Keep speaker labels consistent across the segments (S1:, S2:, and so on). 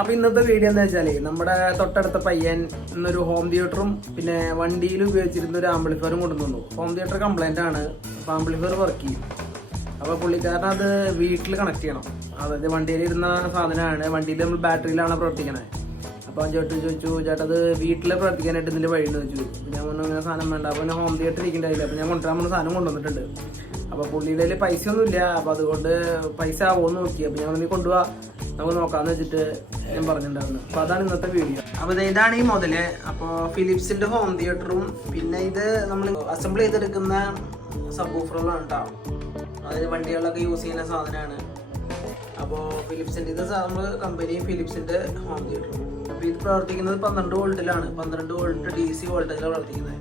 S1: അപ്പൊ ഇന്നത്തെ വീഡിയോ എന്താ വെച്ചാൽ നമ്മുടെ തൊട്ടടുത്ത പയ്യൻ ഇന്നൊരു ഹോം തിയേറ്ററും പിന്നെ വണ്ടിയിൽ ഉപയോഗിച്ചിരുന്ന ഒരു ആംബ്ലിഫയറും കൊണ്ടുവന്നു ഹോം തിയേറ്റർ കംപ്ലൈന്റ് ആണ്. അപ്പൊ ആംബ്ലിഫയർ വർക്ക് ചെയ്യും. അപ്പൊ പുള്ളിക്കാരൻ അത് വീട്ടിൽ കണക്ട് ചെയ്യണം. അതായത് വണ്ടിയിൽ ഇരുന്ന സാധനമാണ്. വണ്ടിയിൽ നമ്മൾ ബാറ്ററിയിലാണ് പ്രവർത്തിക്കണത് അപ്പൊ ആ ചേട്ടൻ ചോദിച്ചു ചേട്ടാ അത് വീട്ടിൽ പ്രവർത്തിക്കാനായിട്ട് ഇതിന്റെ വഴി എന്ന് ചോദിച്ചു. ഞാൻ പറഞ്ഞു അങ്ങനെ സാധനം വേണ്ട. അപ്പൊ ഞാൻ ഹോം തിയേറ്റർ ഇരിക്കണ്ടായില്ല അപ്പൊ ഞാൻ കൊണ്ടുവരാൻ സാധനം കൊണ്ടുവന്നിട്ടുണ്ട്. അപ്പൊ പുള്ളിയുടെ കയ്യിൽ പൈസ ഒന്നും ഇല്ല അപ്പൊ അതുകൊണ്ട് പൈസ ആവുമെന്ന് നോക്കി. അപ്പൊ ഞാൻ നീ കൊണ്ടുപോവാ നമുക്ക് നോക്കാന്ന് വെച്ചിട്ട് ഞാൻ പറഞ്ഞിട്ടുണ്ടായിരുന്നു. അപ്പൊ അതാണ് ഇന്നത്തെ വീഡിയോ. അപ്പൊ ദേ ഇതാണ് ഈ മുതൽ അപ്പൊ ഫിലിപ്സിന്റെ ഹോം തിയേറ്ററും പിന്നെ ഇത് നമ്മൾ അസംബിൾ ചെയ്തെടുക്കുന്ന സബ് ഓഫറുകളാണ് കേട്ടോ അതായത് വണ്ടികളിലൊക്കെ യൂസ് ചെയ്യുന്ന സാധനമാണ്. അപ്പോൾ ഫിലിപ്സിന്റെ ഇത് നമ്മൾ കമ്പനി ഫിലിപ്സിന്റെ ഹോം തിയേറ്റർ അപ്പോൾ ഇത് പ്രവർത്തിക്കുന്നത് പന്ത്രണ്ട് വോൾട്ടിലാണ്. പന്ത്രണ്ട് വോൾട്ട് ഡി സി വോൾട്ടേജിലാണ് പ്രവർത്തിക്കുന്നത്.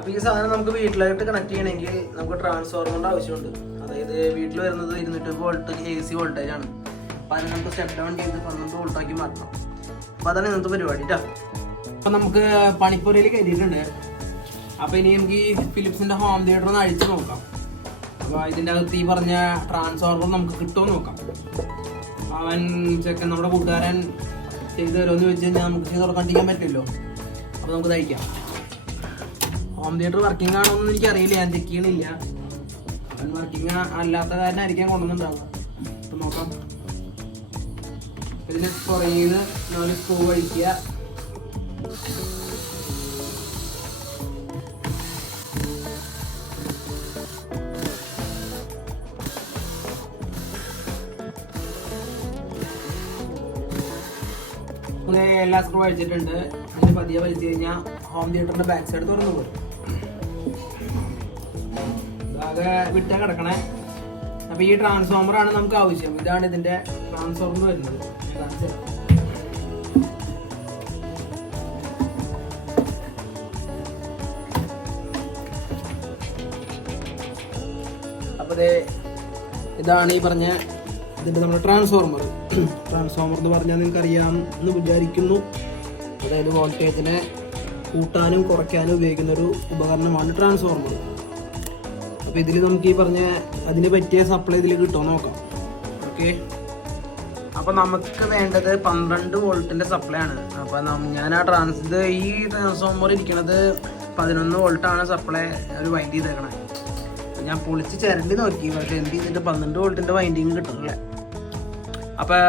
S1: അപ്പോൾ ഈ സാധനം നമുക്ക് വീട്ടിലായിട്ട് കണക്ട് ചെയ്യണമെങ്കിൽ നമുക്ക് ട്രാൻസ്ഫോർമറിന്റെ ആവശ്യമുണ്ട്. അതായത് വീട്ടിൽ വരുന്നത് ഇരുന്നൂറ്റി വോൾട്ട് എ സി വോൾട്ടേജ് ആണ്. അപ്പോൾ അതിന് നമുക്ക് സ്റ്റെപ്പ് ഡൗൺ ചെയ്ത് പന്ത്രണ്ട് വോൾട്ടാക്കി മാറ്റണം. അപ്പോൾ അതാണ് ഇന്നത്തെ പരിപാടി കേട്ടോ അപ്പോൾ നമുക്ക് പണിപ്പുരയിൽ കയറിയിട്ടുണ്ട് അപ്പോൾ ഇനി നമുക്ക് ഈ ഫിലിപ്സിന്റെ ഹോം തിയേറ്റർ ഒന്ന് അഴിച്ചു നോക്കാം. അപ്പോൾ ഇതിന്റെ അകത്ത് ഈ പറഞ്ഞ ട്രാൻസ്ഫോർമർ നമുക്ക് കിട്ടുമോ നോക്കാം. അവൻ ചെക്കൻ നമ്മുടെ കൂട്ടുകാരൻ ചെയ്തു തരുമെന്ന് വെച്ച് കഴിഞ്ഞാൽ നമുക്ക് ചെയ്ത് തുറക്കാണ്ടിരിക്കാൻ പറ്റില്ലല്ലോ. അപ്പോൾ നമുക്ക് തയ്ക്കാം. ഹോം തിയേറ്റർ വർക്കിംഗ് ആണോ എന്ന് എനിക്കറിയില്ല. ഞാൻ ചെക്ക് ചെയ്യണില്ല അവൻ വർക്കിംഗ് അല്ലാത്ത കാരനായിരിക്കാൻ കൊണ്ടുവന്നിട്ടുണ്ടാവുക. നോക്കാം. ഇതിന് പുറകിൽ നാല് സ്ക്രൂ ഇങ്ങനെ എല്ലാ സ്ക്രൂ അഴിച്ചിട്ടുണ്ട് അതിന് പതിയെ വലിച്ചു കഴിഞ്ഞാൽ ഹോം തിയേറ്ററിന്റെ ബാക്ക് സൈഡ് തുറന്നു പോരും. ആകെ വിട്ട കിടക്കണേ. അപ്പൊ ഈ ട്രാൻസ്ഫോമർ ആണ് നമുക്ക് ആവശ്യം. ഇതാണ് ഇതിന്റെ ട്രാൻസ്ഫോമർ വരുന്നത്. അപ്പോൾ ഇതാണ് ഈ പറഞ്ഞ ഇതിന്റെ നമ്മുടെ ട്രാൻസ്ഫോർമർ ട്രാൻസ്ഫോമർ എന്ന് പറഞ്ഞാൽ നിങ്ങൾക്ക് അറിയാം എന്ന് വിചാരിക്കുന്നു. അതായത് വോൾട്ടേജിനെ കൂട്ടാനും കുറയ്ക്കാനും ഉപയോഗിക്കുന്ന ഒരു ഉപകരണമാണ് ട്രാൻസ്ഫോർമർ അപ്പോൾ ഇതിൽ നമുക്ക് ഈ പറഞ്ഞ അതിന് പറ്റിയ സപ്ലൈ ഇതിൽ കിട്ടുമോ നോക്കാം. ഓക്കെ അപ്പോൾ നമുക്ക് വേണ്ടത് പന്ത്രണ്ട് വോൾട്ടിന്റെ സപ്ലൈ ആണ്. അപ്പോൾ ഞാൻ ആ ട്രാൻസ് ഇത് ഈ ട്രാൻസ്ഫോമർ ഇരിക്കുന്നത് പതിനൊന്ന് വോൾട്ടാണ് സപ്ലൈ ഒരു വൈൻഡ് ചെയ്തേക്കണേ. ഞാൻ പൊളിച്ച് ചിരണ്ടി നോക്കി. പക്ഷെ എന്ത് ചെയ്തിട്ട് പന്ത്രണ്ട് വോൾട്ടിന്റെ വൈൻഡിങ് കിട്ടുന്നില്ല. അപ്പോൾ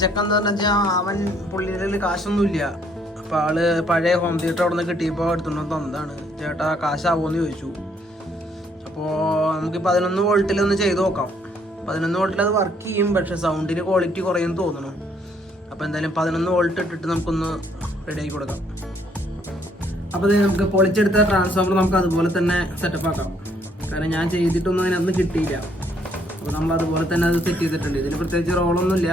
S1: ചെക്കൻ എന്താ വെച്ചാൽ അവൻ പുള്ളിയുടെ കാശൊന്നുമില്ല. അപ്പോൾ ആൾ പഴയ ഹോം തിയേറ്റർ അവിടെ നിന്ന് കിട്ടിയപ്പോൾ എടുത്തുകൊണ്ട് തന്നതാണ്. ചേട്ടാ കാശാവോന്ന് ചോദിച്ചു. അപ്പോൾ നമുക്ക് പതിനൊന്ന് വോൾട്ടിൽ ഒന്ന് ചെയ്ത് നോക്കാം. പതിനൊന്ന് വോൾട്ടിൽ അത് വർക്ക് ചെയ്യും പക്ഷെ സൗണ്ടിന് ക്വാളിറ്റി കുറയും തോന്നുന്നു. അപ്പോൾ എന്തായാലും പതിനൊന്ന് വോൾട്ട് ഇട്ടിട്ട് നമുക്കൊന്ന് റെഡി ആക്കി കൊടുക്കാം. അപ്പോൾ ഇത് നമുക്ക് പൊളിച്ചെടുത്ത ട്രാൻസ്ഫോമർ നമുക്ക് അതുപോലെ തന്നെ സെറ്റപ്പ് ആക്കാം. കാരണം ഞാൻ ചെയ്തിട്ടൊന്നും അതിനകത്ത് കിട്ടിയില്ല. അപ്പോൾ നമ്മൾ അതുപോലെ തന്നെ അത് സെറ്റ് ചെയ്തിട്ടുണ്ട്. ഇതിന് പ്രത്യേകിച്ച് റോളൊന്നുമില്ല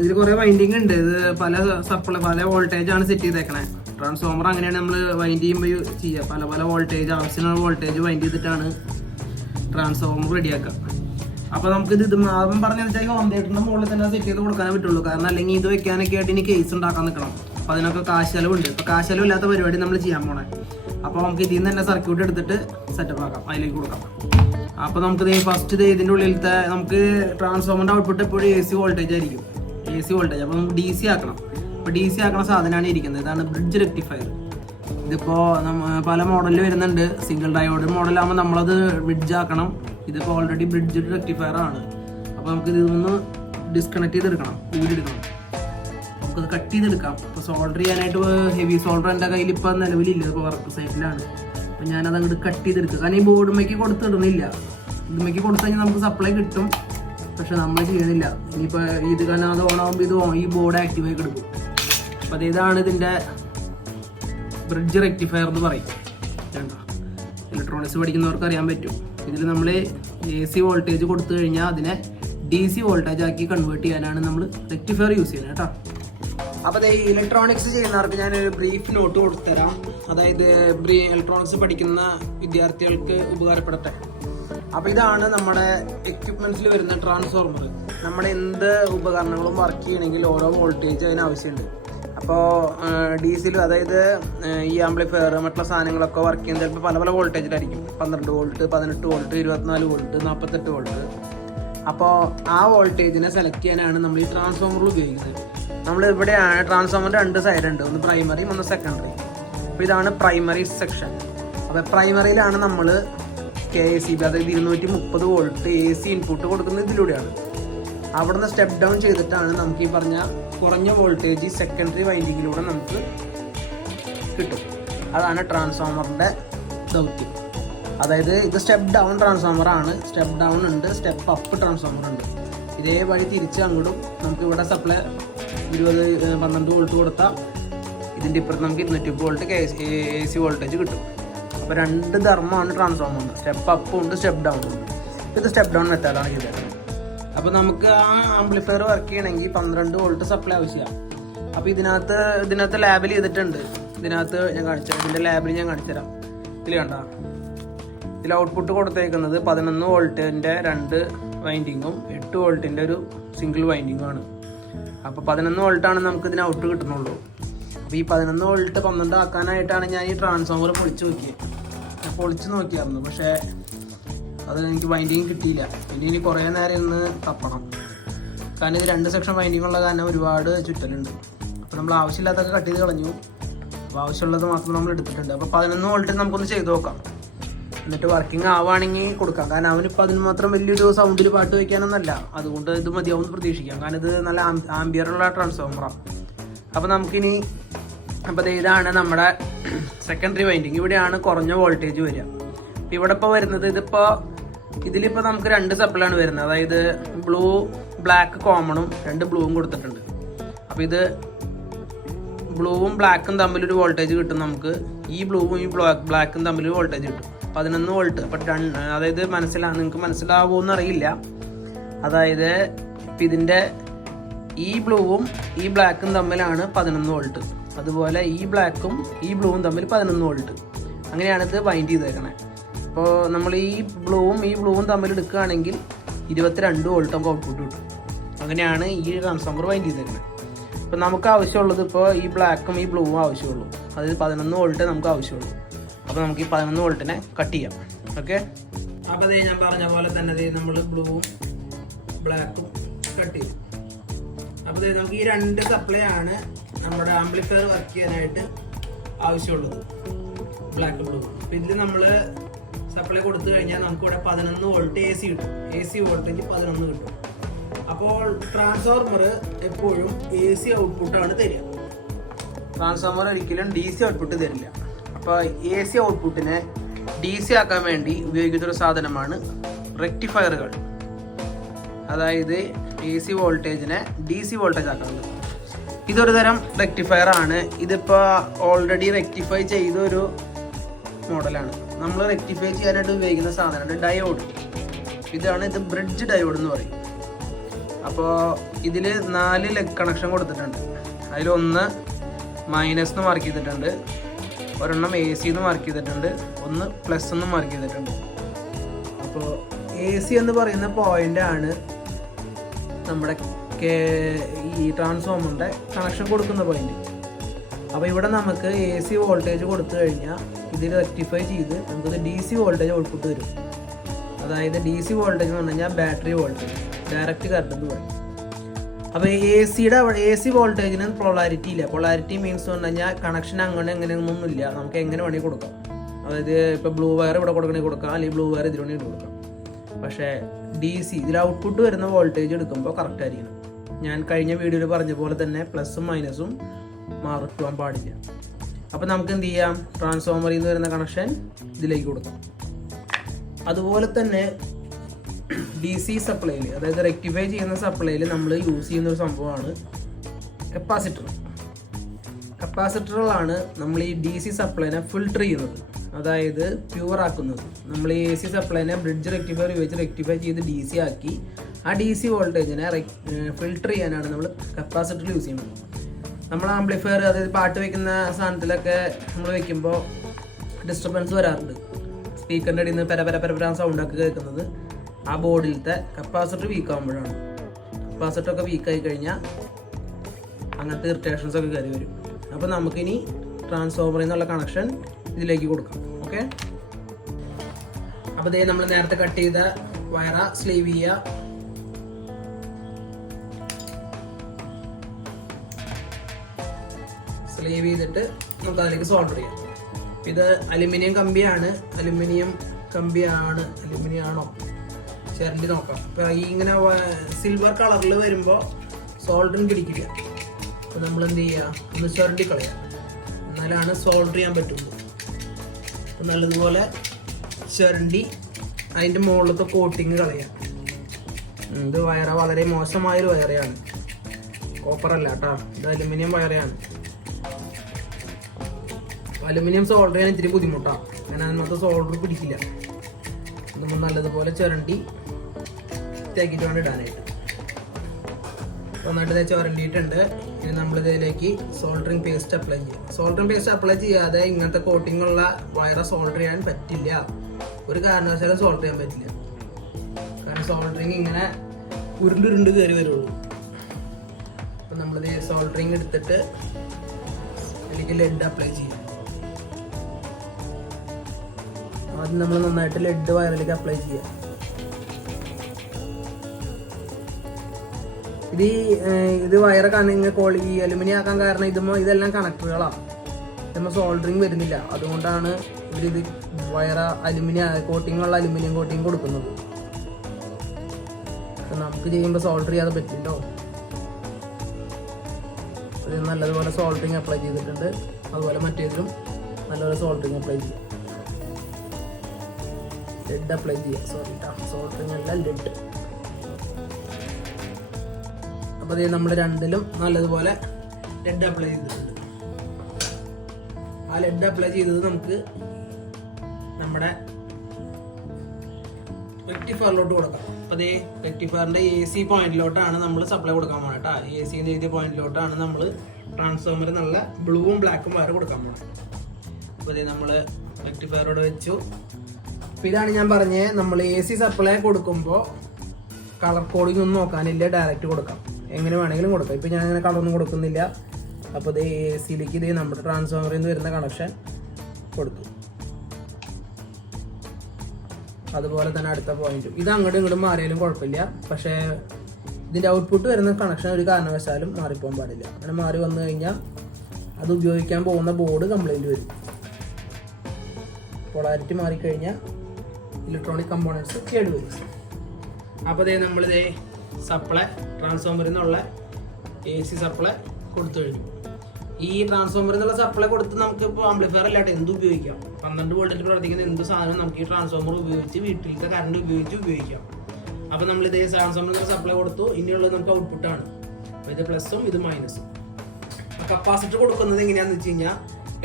S1: ഇതിൽ കുറേ വൈൻഡിങ് ഉണ്ട്. ഇത് പല സപ്ലൈ പല വോൾട്ടേജാണ് സെറ്റ് ചെയ്തേക്കണേ. ട്രാൻസ്ഫോമർ അങ്ങനെയാണ് നമ്മൾ വൈൻഡ് ചെയ്യുമ്പോൾ ചെയ്യുക. പല പല വോൾട്ടേജ് ആവശ്യമുള്ള വോൾട്ടേജ് വൈൻഡ് ചെയ്തിട്ടാണ് ട്രാൻസ്ഫോമർ റെഡിയാക്കുക അപ്പോൾ നമുക്ക് ഇത് അവൻ പറഞ്ഞു വെച്ചാൽ ഹോം തിയേറ്ററിന്റെ മുകളിൽ തന്നെ സെറ്റ് ചെയ്ത് കൊടുക്കാനേ പറ്റുള്ളൂ. കാരണം അല്ലെങ്കിൽ ഇത് വെക്കാനൊക്കെ ആയിട്ട് ഇനി കേസ് ഉണ്ടാക്കാൻ നിൽക്കണം അപ്പോൾ അതിനൊക്കെ കാശ് അപ്പോൾ ഇപ്പോൾ കാശ് ചെലവ് ഇല്ലാത്ത പരിപാടി നമ്മൾ ചെയ്യാൻ പോണേ. അപ്പോൾ നമുക്ക് ഇതിൽ നിന്ന് തന്നെ സർക്യൂട്ട് എടുത്തിട്ട് സെറ്റപ്പ് ആക്കാം. അതിലേക്ക് കൊടുക്കാം. അപ്പോൾ നമുക്ക് ഫസ്റ്റ് ഇത് ഇതിന്റെ ഉള്ളിലത്തെ നമുക്ക് ട്രാൻസ്ഫോമറിന്റെ ഔട്ട്പുട്ട് എപ്പോഴും എ സി വോൾട്ടേജ് ആയിരിക്കും. എ സി വോൾട്ടേജ് അപ്പോൾ നമുക്ക് ഡി സി ആക്കണം. അപ്പോൾ ഡി സി ആക്കുന്ന സാധനമാണ് ഇരിക്കുന്നത്. ഇതാണ് ബ്രിഡ്ജ് റെക്ടിഫയർ ഇതിപ്പോൾ പല മോഡലിൽ വരുന്നുണ്ട്. സിംഗിൾ ഡയോഡ് മോഡലാകുമ്പോൾ നമ്മളത് ബ്രിഡ്ജ് ആക്കണം. ഇതിപ്പോൾ ഓൾറെഡി ബ്രിഡ്ജ് റെക്ടിഫയർ ആണ്. അപ്പോൾ നമുക്ക് ഇതിൽ നിന്ന് ഡിസ്കണക്ട് ചെയ്തെടുക്കണം. ഊരിയെടുക്കണം നമുക്കത് കട്ട് ചെയ്തെടുക്കാം. ഇപ്പോൾ സോൾഡർ ചെയ്യാനായിട്ട് ഹെവി സോൾഡർ എന്റെ കയ്യിൽ ഇപ്പോൾ നിലവിലില്ല. ഇപ്പോൾ വർക്ക് സൈറ്റിലാണ് അപ്പോൾ ഞാനത് അങ്ങോട്ട് കട്ട് ചെയ്തെടുക്കുക. കാരണം ഈ ബോർഡുമ്മയ്ക്ക് കൊടുത്തിടുന്നില്ല. ഇതുമേക്ക് കൊടുത്തു കഴിഞ്ഞാൽ നമുക്ക് സപ്ലൈ കിട്ടും. പക്ഷെ നമ്മൾ ചെയ്യുന്നില്ല ഇനിയിപ്പോൾ ഇത് കാരണം അത് ഓണാകുമ്പോൾ ഇത് ഈ ബോർഡ് ആക്റ്റീവായി കിടക്കും അപ്പോൾ ഇതാണ് ഇതിന്റെ ബ്രിഡ്ജ് റെക്ടിഫയർ എന്ന് പറയും. വേണ്ട ഇലക്ട്രോണിക്സ് പഠിക്കുന്നവർക്ക് അറിയാൻ പറ്റും. ഇതിൽ നമ്മൾ എ സി വോൾട്ടേജ് കൊടുത്തു കഴിഞ്ഞാൽ അതിനെ ഡി സി വോൾട്ടേജ് ആക്കി കൺവേർട്ട് ചെയ്യാനാണ് നമ്മൾ റെക്ടിഫയർ യൂസ് ചെയ്യുന്നത് കേട്ടോ. അപ്പോൾ ഈ ഇലക്ട്രോണിക്സ് ചെയ്യുന്നവർക്ക് ഞാനൊരു ബ്രീഫ് നോട്ട് കൊടുത്തുതരാം. അതായത് ബ്രീ ഇലക്ട്രോണിക്സ് പഠിക്കുന്ന വിദ്യാർത്ഥികൾക്ക് ഉപകാരപ്പെടട്ടെ. അപ്പോൾ ഇതാണ് നമ്മുടെ എക്യുപ്മെന്റ്സിൽ വരുന്ന ട്രാൻസ്ഫോർമർ നമ്മുടെ എന്ത് ഉപകരണങ്ങളും വർക്ക് ചെയ്യണമെങ്കിൽ ഓരോ വോൾട്ടേജ് അതിന് ആവശ്യമുണ്ട്. അപ്പോൾ ഡി സിയിൽ അതായത് ഈ ആംപ്ലിഫയർ മറ്റുള്ള സാധനങ്ങളൊക്കെ വർക്ക് ചെയ്യുന്നത് ചിലപ്പോൾ പല പല വോൾട്ടേജിലായിരിക്കും. പന്ത്രണ്ട് വോൾട്ട് പതിനെട്ട് വോൾട്ട് ഇരുപത്തിനാല് വോൾട്ട് നാൽപ്പത്തെട്ട് വോൾട്ട്. അപ്പോൾ ആ വോൾട്ടേജിനെ സെലക്ട് ചെയ്യാനാണ് നമ്മൾ ഈ ട്രാൻസ്ഫോമർ ഉപയോഗിക്കുന്നത്. നമ്മൾ ഇവിടെയാണ് ട്രാൻസ്ഫോമറിന്റെ രണ്ട് സൈഡ് ഉണ്ട്. ഒന്ന് പ്രൈമറിയും ഒന്ന് സെക്കൻഡറി അപ്പോൾ ഇതാണ് പ്രൈമറി സെക്ഷൻ അപ്പോൾ പ്രൈമറിയിലാണ് നമ്മൾ കെ എ സി ബി അതായത് ഇരുന്നൂറ്റി മുപ്പത് വോൾട്ട് എ സി ഇൻപുട്ട് കൊടുക്കുന്നത് ഇതിലൂടെയാണ്. അവിടുന്ന് സ്റ്റെപ്പ് ഡൗൺ ചെയ്തിട്ടാണ് നമുക്ക് ഈ പറഞ്ഞ കുറഞ്ഞ വോൾട്ടേജ് സെക്കൻഡറി വൈൻഡിങ്ങിലൂടെ നമുക്ക് കിട്ടും. അതാണ് ട്രാൻസ്ഫോമറിന്റെ ദൗത്യം. അതായത് ഇത് സ്റ്റെപ്പ് ഡൗൺ ട്രാൻസ്ഫോമർ ആണ്. സ്റ്റെപ്പ് ഡൗൺ ഉണ്ട് സ്റ്റെപ്പ് അപ്പ് ട്രാൻസ്ഫോമർ ഉണ്ട്. ഇതേ വഴി തിരിച്ച് അങ്ങോട്ടും നമുക്ക് ഇവിടെ സപ്ലൈ ഇരുപത് പന്ത്രണ്ട് വോൾട്ട് കൊടുത്താൽ ഇതിന്റെ ഇപ്പുറത്ത് നമുക്ക് ഇരുന്നൂറ്റി വോൾട്ട് കെ എ സി വോൾട്ടേജ് കിട്ടും. അപ്പോൾ രണ്ട് ധർമ്മമാണ് ട്രാൻസ്ഫോമർ സ്റ്റെപ്പ് അപ്പും ഉണ്ട് സ്റ്റെപ്പ് ഡൗൺ ഉണ്ട്. ഇത് സ്റ്റെപ്പ് ഡൗൺ മെത്തേഡാണ് ചെയ്തേക്കുന്നത് അപ്പോൾ നമുക്ക് ആ ആംപ്ലിഫയർ വർക്ക് ചെയ്യണമെങ്കിൽ പന്ത്രണ്ട് വോൾട്ട് സപ്ലൈ ആവശ്യമാണ് അപ്പോൾ ഇതിനകത്ത് ഇതിനകത്ത് ലാബിൽ ചെയ്തിട്ടുണ്ട്. ഇതിനകത്ത് ഞാൻ കാണിച്ചുതരാം ഇതിന്റെ ലാബിൽ ഞാൻ കാണിച്ചുതരാം ഇതിൽ കണ്ട? ഇതിൽ ഔട്ട്പുട്ട് കൊടുത്തേക്കുന്നത് പതിനൊന്ന് വോൾട്ടിന്റെ രണ്ട് വൈൻഡിങ്ങും എട്ട് വോൾട്ടിന്റെ ഒരു സിംഗിൾ വൈൻഡിങ്ങും ആണ്. അപ്പോൾ പതിനൊന്ന് വോൾട്ടാണ് നമുക്ക് ഇതിന് ഔട്ട് കിട്ടുന്നുള്ളൂ. അപ്പോൾ ഈ പതിനൊന്ന് വോൾട്ട് പന്ത്രണ്ട് ആക്കാനായിട്ടാണ് ഞാൻ ഈ ട്രാൻസ്ഫോമർ പൊളിച്ച് നോക്കിയത് ഞാൻ പൊളിച്ച് നോക്കിയായിരുന്നു പക്ഷേ അത് എനിക്ക് വൈൻഡിങ് കിട്ടിയില്ല. പിന്നെ ഇനി കുറേ നേരം ഇന്ന് തപ്പണം. കാരണം ഇത് രണ്ട് സെക്ഷൻ വൈൻഡിങ് ഉള്ള കാരണം ഒരുപാട് ചുറ്റലുണ്ട്. അപ്പോൾ നമ്മൾ ആവശ്യമില്ലാത്തൊക്കെ കട്ട് ചെയ്ത് കളഞ്ഞു. അപ്പോൾ ആവശ്യമുള്ളത് മാത്രം നമ്മൾ എടുത്തിട്ടുണ്ട്. അപ്പോൾ പതിനൊന്ന് വോൾട്ട് നമുക്കൊന്ന് ചെയ്ത് നോക്കാം. എന്നിട്ട് വർക്കിംഗ് ആവുകയാണെങ്കിൽ കൊടുക്കാം. കാരണം അവനിപ്പോൾ അതിന് മാത്രം വലിയൊരു സൗണ്ടിൽ പാട്ട് വയ്ക്കാനൊന്നല്ല അതുകൊണ്ട് ഇത് മതിയാവും പ്രതീക്ഷിക്കാം. കാരണം ഇത് നല്ല ആംബിയറുള്ള ട്രാൻസ്ഫോമറാണ് അപ്പോൾ നമുക്കിനി അപ്പോൾ ഇതാണ് നമ്മുടെ സെക്കൻഡറി വൈൻഡിങ് ഇവിടെയാണ് കുറഞ്ഞ വോൾട്ടേജ് വരിക. ഇവിടെ ഇപ്പോൾ വരുന്നത് ഇതിപ്പോൾ ഇതിലിപ്പോൾ നമുക്ക് രണ്ട് സപ്ലൈ ആണ് വരുന്നത്. അതായത് ബ്ലൂ ബ്ലാക്ക് കോമണും രണ്ട് ബ്ലൂവും കൊടുത്തിട്ടുണ്ട്. അപ്പോൾ ഇത് ബ്ലൂവും ബ്ലാക്കും തമ്മിൽ ഒരു വോൾട്ടേജ് കിട്ടും നമുക്ക്. ഈ ബ്ലൂവും ഈ ബ്ലാക്ക് ബ്ലാക്കും തമ്മിൽ വോൾട്ടേജ് കിട്ടും. പതിനൊന്ന് വോൾട്ട് അപ്പം രണ്ട് അതായത് മനസ്സിലാ നിങ്ങൾക്ക് മനസ്സിലാവുമെന്ന് അറിയില്ല. അതായത് ഇപ്പം ഇതിന്റെ ഈ ബ്ലൂവും ഈ ബ്ലാക്കും തമ്മിലാണ് പതിനൊന്ന് വോൾട്ട് അതുപോലെ ഈ ബ്ലാക്കും ഈ ബ്ലൂവും തമ്മിൽ പതിനൊന്ന് വോൾട്ട് അങ്ങനെയാണ് ഇത് ബൈൻഡ് ചെയ്തേക്കണേ. അപ്പോൾ നമ്മൾ ഈ ബ്ലൂവും ഈ ബ്ലൂവും തമ്മിൽ എടുക്കുകയാണെങ്കിൽ ഇരുപത്തിരണ്ട് വോൾട്ട് നമുക്ക് ഔട്ട്പുട്ട് കിട്ടും. അങ്ങനെയാണ് ഈ ട്രാൻസ്ഫോമർ വൈൻഡ് ചെയ്തേക്കുന്നത് ഇപ്പോൾ നമുക്ക് ആവശ്യമുള്ളത് ഇപ്പോൾ ഈ ബ്ലാക്കും ഈ ബ്ലൂവും ആവശ്യമുള്ളൂ. അതായത് പതിനൊന്ന് വോൾട്ട് നമുക്ക് ആവശ്യമുള്ളൂ. അപ്പോൾ നമുക്ക് ഈ പതിനൊന്ന് വോൾട്ടിനെ കട്ട് ചെയ്യാം. ഓക്കെ അപ്പോൾ അതേ ഞാൻ പറഞ്ഞ പോലെ തന്നെ നമ്മൾ ബ്ലൂവും ബ്ലാക്കും കട്ട് ചെയ്തു. അപ്പോൾ നമുക്ക് ഈ രണ്ട് സപ്ലൈ ആണ് നമ്മുടെ ആംപ്ലിഫയർ വർക്ക് ചെയ്യാനായിട്ട് ആവശ്യമുള്ളത്. ബ്ലാക്ക് ബ്ലൂ അപ്പോൾ ഇതിൽ നമ്മൾ സപ്ലൈ കൊടുത്തു കഴിഞ്ഞാൽ നമുക്ക് ഇവിടെ പതിനൊന്ന് വോൾട്ട് എ സി കിട്ടും. എ സി വോൾട്ടേജ് പതിനൊന്ന് കിട്ടും. അപ്പോൾ ട്രാൻസ്ഫോർമർ എപ്പോഴും എ സി ഔട്ട്പുട്ടാണ് തരിക. ട്രാൻസ്ഫോർമർ ഒരിക്കലും ഡി സി ഔട്ട്പുട്ട് തരില്ല. അപ്പോൾ എ സി ഔട്ട്പുട്ടിനെ ഡി സി ആക്കാൻ വേണ്ടി ഉപയോഗിക്കുന്ന ഒരു സാധനമാണ് റെക്ടിഫയറുകൾ അതായത് എ സി വോൾട്ടേജിനെ ഡി സി വോൾട്ടേജ് ആക്കുന്നത്. ഇതൊരു തരം റെക്ടിഫയർ ആണ്. ഇതിപ്പോൾ ഓൾറെഡി റെക്ടിഫൈ ചെയ്തൊരു മോഡലാണ് നമ്മൾ റെക്ടിഫൈ ചെയ്യാനായിട്ട് ഉപയോഗിക്കുന്ന സാധനമാണ് ഡയോഡ് ഇതാണ് ഇത് ബ്രിഡ്ജ് ഡയോഡ് എന്ന് പറയും. അപ്പോൾ ഇതിൽ നാല് ലെഗ് കണക്ഷൻ കൊടുത്തിട്ടുണ്ട്. അതിലൊന്ന് മൈനസ് എന്ന് മാർക്ക് ചെയ്തിട്ടുണ്ട്. ഒരെണ്ണം എ സി എന്ന് മാർക്ക് ചെയ്തിട്ടുണ്ട്. ഒന്ന് പ്ലസ് എന്ന് മാർക്ക് ചെയ്തിട്ടുണ്ട്. അപ്പോൾ എ സി എന്ന് പറയുന്ന പോയിന്റ് ആണ് നമ്മുടെ കേ- ഈ ട്രാൻസ്ഫോമറിന്റെ കണക്ഷൻ കൊടുക്കുന്ന പോയിന്റ് അപ്പോൾ ഇവിടെ നമുക്ക് എ സി വോൾട്ടേജ് കൊടുത്തു കഴിഞ്ഞാൽ ഇതിൽ റെക്ടിഫൈ ചെയ്ത് നമുക്കത് ഡി സി വോൾട്ടേജ് ഔട്ട്പുട്ട് വരും. അതായത് ഡി സി വോൾട്ടേജ് എന്ന് പറഞ്ഞു കഴിഞ്ഞാൽ ബാറ്ററി വോൾട്ടേജ് ഡയറക്റ്റ് കറണ്ട് എന്ന് പറയും. അപ്പോൾ എ സിയുടെ എ സി വോൾട്ടേജിന് പൊളാരിറ്റി ഇല്ല. പൊളാരിറ്റി മീൻസ് പറഞ്ഞു കഴിഞ്ഞാൽ കണക്ഷൻ അങ്ങനെ എങ്ങനെയൊന്നും ഇല്ല. നമുക്ക് എങ്ങനെ വേണമെങ്കിൽ കൊടുക്കാം. അതായത് ഇപ്പോൾ ബ്ലൂ വയർ ഇവിടെ കൊടുക്കണമെങ്കിൽ കൊടുക്കാം. അല്ലെങ്കിൽ ബ്ലൂ വയർ ഇതിൽ വേണമെങ്കിൽ കൊടുക്കാം. പക്ഷേ ഡി സി ഇതിൽ ഔട്ട്പുട്ട് വരുന്ന വോൾട്ടേജ് എടുക്കുമ്പോൾ കറക്റ്റ് ആയിരിക്കണം. ഞാൻ കഴിഞ്ഞ വീഡിയോയിൽ പറഞ്ഞ പോലെ തന്നെ പ്ലസും മൈനസും മാറിക്കുവാൻ പാടില്ല. അപ്പോൾ നമുക്ക് എന്ത് ചെയ്യാം ട്രാൻസ്ഫോമറിൽ നിന്ന് വരുന്ന കണക്ഷൻ ഇതിലേക്ക് കൊടുക്കാം. അതുപോലെ തന്നെ ഡി സി സപ്ലൈയിൽ അതായത് റെക്ടിഫൈ ചെയ്യുന്ന സപ്ലൈയിൽ നമ്മൾ യൂസ് ചെയ്യുന്ന ഒരു സംഭവമാണ് കപ്പാസിറ്റർ കപ്പാസിറ്ററുകളാണ് നമ്മൾ ഈ ഡി സി സപ്ലൈനെ ഫിൽട്ടർ ചെയ്യുന്നത്. അതായത് പ്യുവർ ആക്കുന്നത്. നമ്മൾ ഈ എ സി സപ്ലൈനെ ബ്രിഡ്ജ് റെക്ടിഫയർ ഉപയോഗിച്ച് റെക്ടിഫൈ ചെയ്ത് ഡി സി ആക്കി ആ ഡി സി വോൾട്ടേജിനെ ഫിൽട്ടർ ചെയ്യാനാണ് നമ്മൾ കപ്പാസിറ്റർ യൂസ് ചെയ്യുന്നത്. നമ്മൾ ആംപ്ലിഫയർ അതായത് പാട്ട് വെക്കുന്ന സാധനത്തിലൊക്കെ നമ്മൾ വെക്കുമ്പോൾ ഡിസ്റ്റർബൻസ് വരാറുണ്ട്. സ്പീക്കറിന്റെ അടിയിൽ നിന്ന് പര പര പര പര സൗണ്ടൊക്കെ കേൾക്കുന്നത് ആ ബോർഡിലത്തെ കപ്പാസിറ്റർ വീക്ക് ആകുമ്പോഴാണ് കപ്പാസിറ്റർ ഒക്കെ വീക്കായി കഴിഞ്ഞാൽ അങ്ങനത്തെ ഇറിറ്റേഷൻസ് ഒക്കെ കയറി വരും. അപ്പോൾ നമുക്കിനി ട്രാൻസ്ഫോമറിൽ നിന്നുള്ള കണക്ഷൻ ഇതിലേക്ക് കൊടുക്കാം. ഓക്കെ അപ്പോൾ ഇതേ നമ്മൾ നേരത്തെ കട്ട് ചെയ്ത വയറ സ്ലീവ് ചെയ്യുക. സ്ലീവ് ചെയ്തിട്ട് നമുക്ക് അതിലേക്ക് സോൾഡർ ചെയ്യാം ഇത് അലുമിനിയം കമ്പിയാണ്. അലുമിനിയം കമ്പിയാണ്. അലുമിനിയം ആണോ ചേരണ്ടി നോക്കാം. അപ്പൊ ഈ ഇങ്ങനെ സിൽവർ കളറിൽ വരുമ്പോൾ സോൾഡർ പിടിക്കില്ല. അപ്പൊ നമ്മൾ എന്ത് ചെയ്യുക ഒന്ന് ചേരണ്ടി കളയാം. എന്നാലാണ് സോൾഡർ ചെയ്യാൻ പറ്റുള്ളൂ. അപ്പൊ നല്ലതുപോലെ ചേരണ്ടി അതിന്റെ മുകളിലത്തെ കോട്ടിങ് കളയാം. ഇത് വയറ വളരെ മോശമായൊരു വയറയാണ്. കോപ്പറല്ല കേട്ടോ. ഇത് അലുമിനിയം വയറയാണ്. അലുമിനിയം സോൾഡർ ചെയ്യാൻ ഇത്തിരി ബുദ്ധിമുട്ടാണ് കാരണം അതിനകത്ത് സോൾഡർ പിടിക്കില്ല. നമ്മൾ നല്ലതുപോലെ ചുരണ്ടി തേക്കിട്ട് വേണം ഇടാനായിട്ട്. നന്നായിട്ട് ഇത് ചുരണ്ടിയിട്ടുണ്ട്. ഇനി നമ്മൾ ഇതിലേക്ക് സോൾഡറിങ് പേസ്റ്റ് അപ്ലൈ ചെയ്യും. സോൾഡറിങ് പേസ്റ്റ് അപ്ലൈ ചെയ്യാതെ ഇങ്ങനത്തെ കോട്ടിംഗ് ഉള്ള വയറ സോൾഡർ ചെയ്യാൻ പറ്റില്ല. ഒരു കാരണവശാലും സോൾഡർ ചെയ്യാൻ പറ്റില്ല. കാരണം സോൾഡറിങ് ഇങ്ങനെ ഉരുണ്ടുരുണ്ട് കയറി വരുള്ളൂ. അപ്പം നമ്മളിത് സോൾഡറിങ് എടുത്തിട്ട് ഇതിലേക്ക് ലെഡ് അപ്ലൈ ചെയ്യും. ആദ്യം നമ്മൾ നന്നായിട്ട് ലെഡ് വയറിലേക്ക് അപ്ലൈ ചെയ്യുക ഇത് ഇത് വയറ് കണങ്ങ് കോളി ഈ അലുമിനിയം ആക്കാൻ കാരണം ഇതുമോ ഇതെല്ലാം കണക്ടറുകളാണ് നമ്മൾ സോൾഡറിങ് വരുന്നില്ല. അതുകൊണ്ടാണ് ഇവരിത് വയറ അലുമിനിയം കോട്ടിങ്ങുള്ള അലുമിനിയം കോട്ടിങ് കൊടുക്കുന്നത്. നമുക്ക് ചെയ്യുമ്പോൾ സോൾഡർ ചെയ്യാതെ പറ്റില്ലോ നല്ലതുപോലെ സോൾഡറിങ് അപ്ലൈ ചെയ്തിട്ടുണ്ട്. അതുപോലെ മറ്റേതിലും നല്ലപോലെ സോൾഡറിങ് അപ്ലൈ ചെയ്യുക ലെഡ് അപ്ലൈ ചെയ്യുക സോറി സോൾഡറിങ് അല്ല ലെഡ് അപ്പോൾ ഇത് നമ്മൾ രണ്ടിലും നല്ലതുപോലെ ലെഡ് അപ്ലൈ ചെയ്തിട്ടുണ്ട്. ആ ലെഡ് അപ്ലൈ ചെയ്തത് നമുക്ക് നമ്മുടെ റെക്ടിഫയറിലോട്ട് കൊടുക്കാം. അപ്പോൾ അതേ റെക്ടിഫയറിന്റെ എ സി പോയിന്റിലോട്ടാണ് നമ്മൾ സപ്ലൈ കൊടുക്കാൻ പോകുന്നത് കേട്ടോ എ സി എഴുതിയ പോയിന്റിലോട്ടാണ് നമ്മൾ ട്രാൻസ്ഫോമർ നല്ല ബ്ലൂവും ബ്ലാക്കും വയർ കൊടുക്കാൻ പോകുന്നത് അപ്പോൾ ഇതേ നമ്മൾ റെക്ടിഫയറോട് വെച്ചു. അപ്പോൾ ഇതാണ് ഞാൻ പറഞ്ഞത് നമ്മൾ എ സി സപ്ലൈ കൊടുക്കുമ്പോൾ കളർ കോഡിംഗ് ഒന്നും നോക്കാനില്ല ഡയറക്റ്റ് കൊടുക്കാം. എങ്ങനെ വേണമെങ്കിലും കൊടുക്കാം. ഇപ്പൊ ഞാൻ അങ്ങനെ കളറൊന്നും കൊടുക്കുന്നില്ല. അപ്പോൾ ഇത് എ സിയിലേക്ക് ഇത് നമ്മുടെ ട്രാൻസ്ഫോമറിൽ നിന്ന് വരുന്ന കണക്ഷൻ കൊടുത്തു. അതുപോലെ തന്നെ അടുത്ത പോയിന്റും ഇത് അങ്ങോട്ടും ഇങ്ങോട്ടും മാറിയാലും കുഴപ്പമില്ല. പക്ഷേ ഇതിന്റെ ഔട്ട്പുട്ട് വരുന്ന കണക്ഷൻ ഒരു കാരണവശാലും മാറിപ്പോകാൻ പാടില്ല. അങ്ങനെ മാറി വന്നു കഴിഞ്ഞാൽ അത് ഉപയോഗിക്കാൻ പോകുന്ന ബോർഡ് കംപ്ലൈന്റ് വരും. പൊളാരിറ്റി മാറിക്കഴിഞ്ഞാൽ ഇലക്ട്രോണിക് കമ്പോണൻസ് കേടുവരും അപ്പോൾ ഇതേ നമ്മളിതേ സപ്ലൈ ട്രാൻസ്ഫോമറിൽ നിന്നുള്ള എ സി സപ്ലൈ കൊടുത്തു കഴിഞ്ഞു. ഈ ട്രാൻസ്ഫോമറിൽ നിന്നുള്ള സപ്ലൈ കൊടുത്ത് നമുക്ക് ഇപ്പോൾ ആംപ്ലിഫയർ അല്ലാട്ട് എന്ത് ഉപയോഗിക്കാം? പന്ത്രണ്ട് വോൾട്ടിൽ പ്രവർത്തിക്കുന്ന എന്ത് സാധനം നമുക്ക് ഈ ട്രാൻസ്ഫോമർ ഉപയോഗിച്ച് വീട്ടിലത്തെ കറണ്ട് ഉപയോഗിച്ച് ഉപയോഗിക്കാം. അപ്പോൾ നമ്മൾ ഇതേ ട്രാൻസ്ഫോമറിൽ നിന്ന് സപ്ലൈ കൊടുത്തു ഇനിയുള്ളത് നമുക്ക് ഔട്ട്പുട്ടാണ് അപ്പോൾ ഇത് പ്ലസും ഇത് മൈനസും കപ്പാസിറ്റർ കൊടുക്കുന്നത് എങ്ങനെയാണെന്ന് വെച്ച് കഴിഞ്ഞാൽ